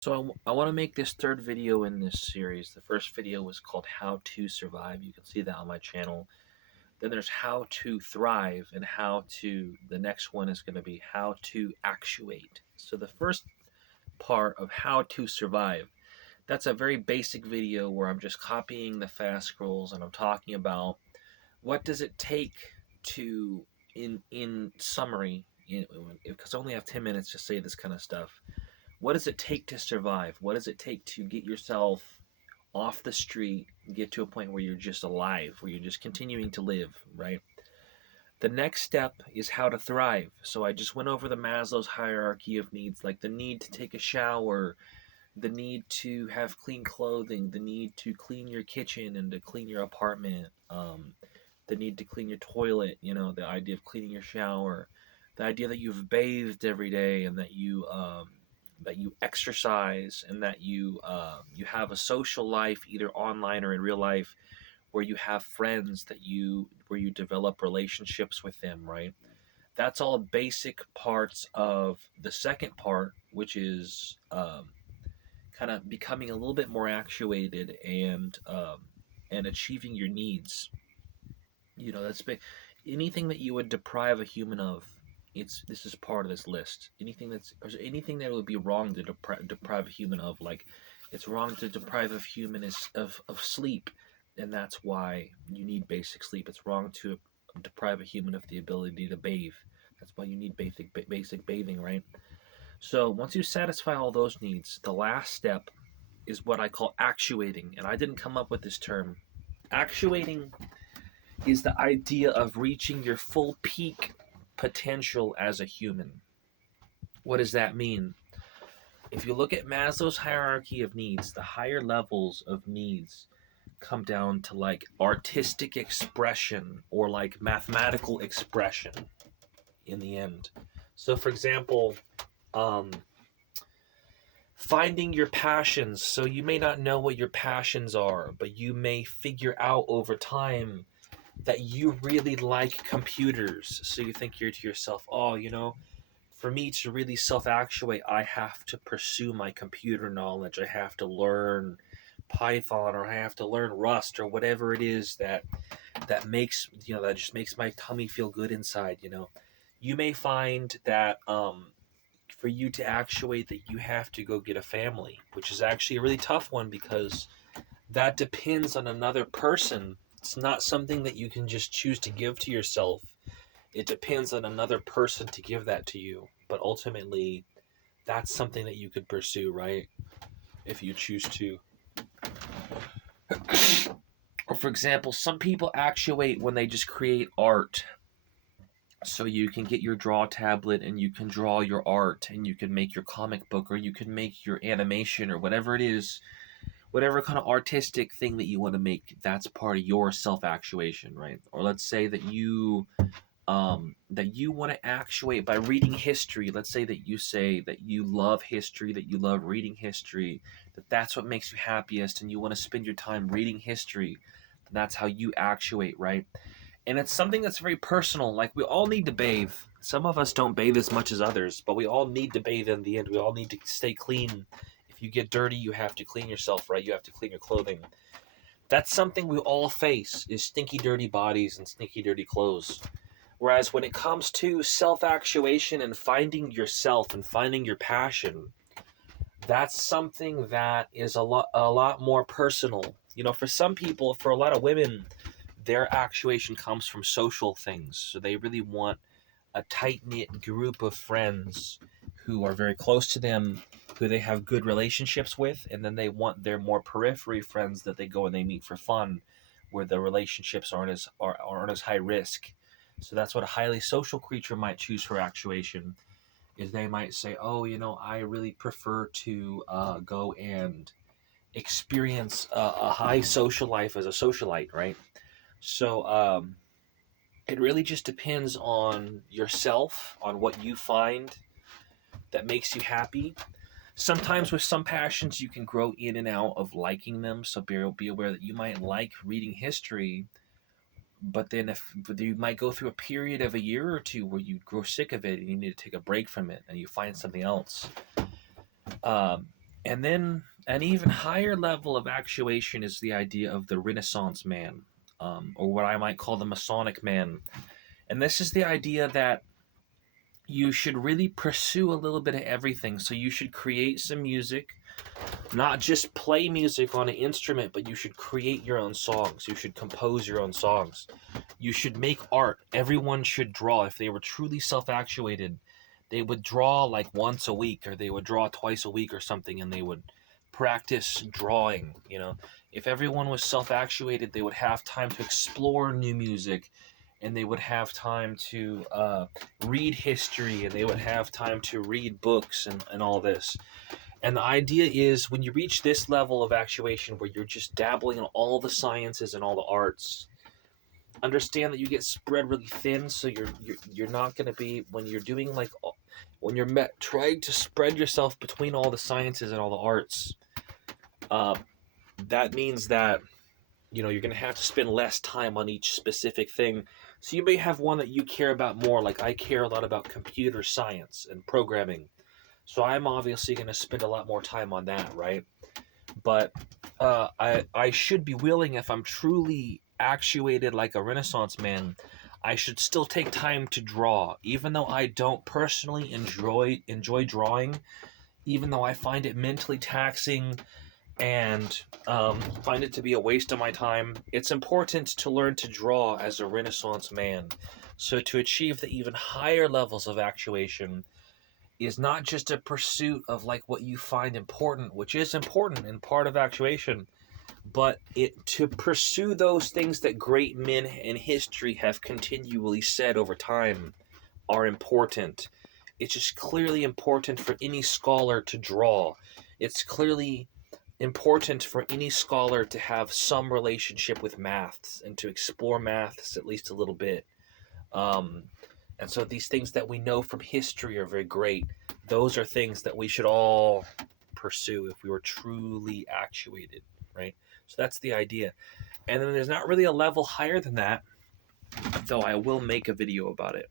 So I want to make this third video in this series. The first video was called How to Survive. You can see that on my channel. Then there's How to Thrive, and the next one is going to be How to Actuate. So the first part of How to Survive, that's a very basic video where I'm just copying the fast scrolls and I'm talking about what does it take to, in summary, because I only have 10 minutes to say this kind of stuff. What does it take to survive? What does it take to get yourself off the street, get to a point where you're just alive, where you're just continuing to live, right? The next step is how to thrive. So I just went over the Maslow's hierarchy of needs, like the need to take a shower, the need to have clean clothing, the need to clean your kitchen and to clean your apartment, the need to clean your toilet, the idea of cleaning your shower, the idea that you've bathed every day and that you exercise and that you have a social life either online or in real life where you have friends where you develop relationships with them, right? That's all basic parts of the second part, which is kind of becoming a little bit more actuated and achieving your needs. That's big. Anything that you would deprive a human of, this is part of this list. Anything that would be wrong to deprive a human of, like it's wrong to deprive a human of sleep, and that's why you need basic sleep. It's wrong to deprive a human of the ability to bathe. That's why you need basic bathing, right? So once you satisfy all those needs, the last step is what I call actuating, and I didn't come up with this term. Actuating is the idea of reaching your full peak potential as a human. What does that mean? If you look at Maslow's hierarchy of needs, the higher levels of needs come down to like artistic expression or like mathematical expression in the end. So, for example, um, finding your passions. So, you may not know what your passions are, but you may figure out over time that you really like computers. So you think you're to yourself, oh, for me to really self actuate, I have to pursue my computer knowledge. I have to learn Python or I have to learn Rust or whatever it is that makes, that just makes my tummy feel good inside. You may find that for you to actuate that you have to go get a family, which is actually a really tough one because that depends on another person. It's not something that you can just choose to give to yourself. It depends on another person to give that to you. But ultimately, that's something that you could pursue, right? If you choose to. Or for example, some people actuate when they just create art. So you can get your draw tablet and you can draw your art and you can make your comic book or you can make your animation or whatever it is, whatever kind of artistic thing that you want to make, that's part of your self-actuation, right? Or let's say that you want to actuate by reading history. Let's say that you love history, that you love reading history, that's what makes you happiest, and you want to spend your time reading history. That's how you actuate, right? And it's something that's very personal. Like, we all need to bathe. Some of us don't bathe as much as others, but we all need to bathe in the end. We all need to stay clean. If you get dirty, you have to clean yourself, right? You have to clean your clothing. That's something we all face, is stinky, dirty bodies and stinky, dirty clothes. Whereas when it comes to self-actuation and finding yourself and finding your passion, that's something that is a lot more personal. For some people, for a lot of women, their actuation comes from social things. So they really want a tight-knit group of friends who are very close to them, who they have good relationships with, and then they want their more periphery friends that they go and they meet for fun, where the relationships aren't as high risk. So that's what a highly social creature might choose for actuation, is they might say, oh, I really prefer to go and experience a high social life as a socialite, right? So it really just depends on yourself, on what you find that makes you happy. Sometimes with some passions, you can grow in and out of liking them. So be aware that you might like reading history, but then if you might go through a period of a year or two where you grow sick of it and you need to take a break from it and you find something else. And then an even higher level of actuation is the idea of the Renaissance man, or what I might call the Masonic man. And this is the idea that you should really pursue a little bit of everything. So you should create some music, not just play music on an instrument, but you should create your own songs. You should compose your own songs. You should make art. Everyone should draw. If they were truly self actuated, they would draw like once a week, or they would draw twice a week or something, and they would practice drawing. If everyone was self actuated, they would have time to explore new music, and they would have time to read history, and they would have time to read books and all this. And the idea is, when you reach this level of actuation where you're just dabbling in all the sciences and all the arts, understand that you get spread really thin. So you're not going to be, when you're doing like, when you're trying to spread yourself between all the sciences and all the arts, that means that you're going to have to spend less time on each specific thing. So you may have one that you care about more. Like, I care a lot about computer science and programming, so I'm obviously going to spend a lot more time on that, right? But I should be willing, if I'm truly actuated like a Renaissance man, I should still take time to draw, even though I don't personally enjoy drawing, even though I find it mentally taxing and find it to be a waste of my time. It's important to learn to draw as a Renaissance man. So to achieve the even higher levels of actuation is not just a pursuit of like what you find important, which is important and part of actuation, but to pursue those things that great men in history have continually said over time are important. It's just clearly important for any scholar to draw. It's clearly important for any scholar to have some relationship with maths and to explore maths at least a little bit. Um, and so these things that we know from history are very great. Those are things that we should all pursue if we were truly actuated, right? So that's the idea. And then there's not really a level higher than that, though I will make a video about it.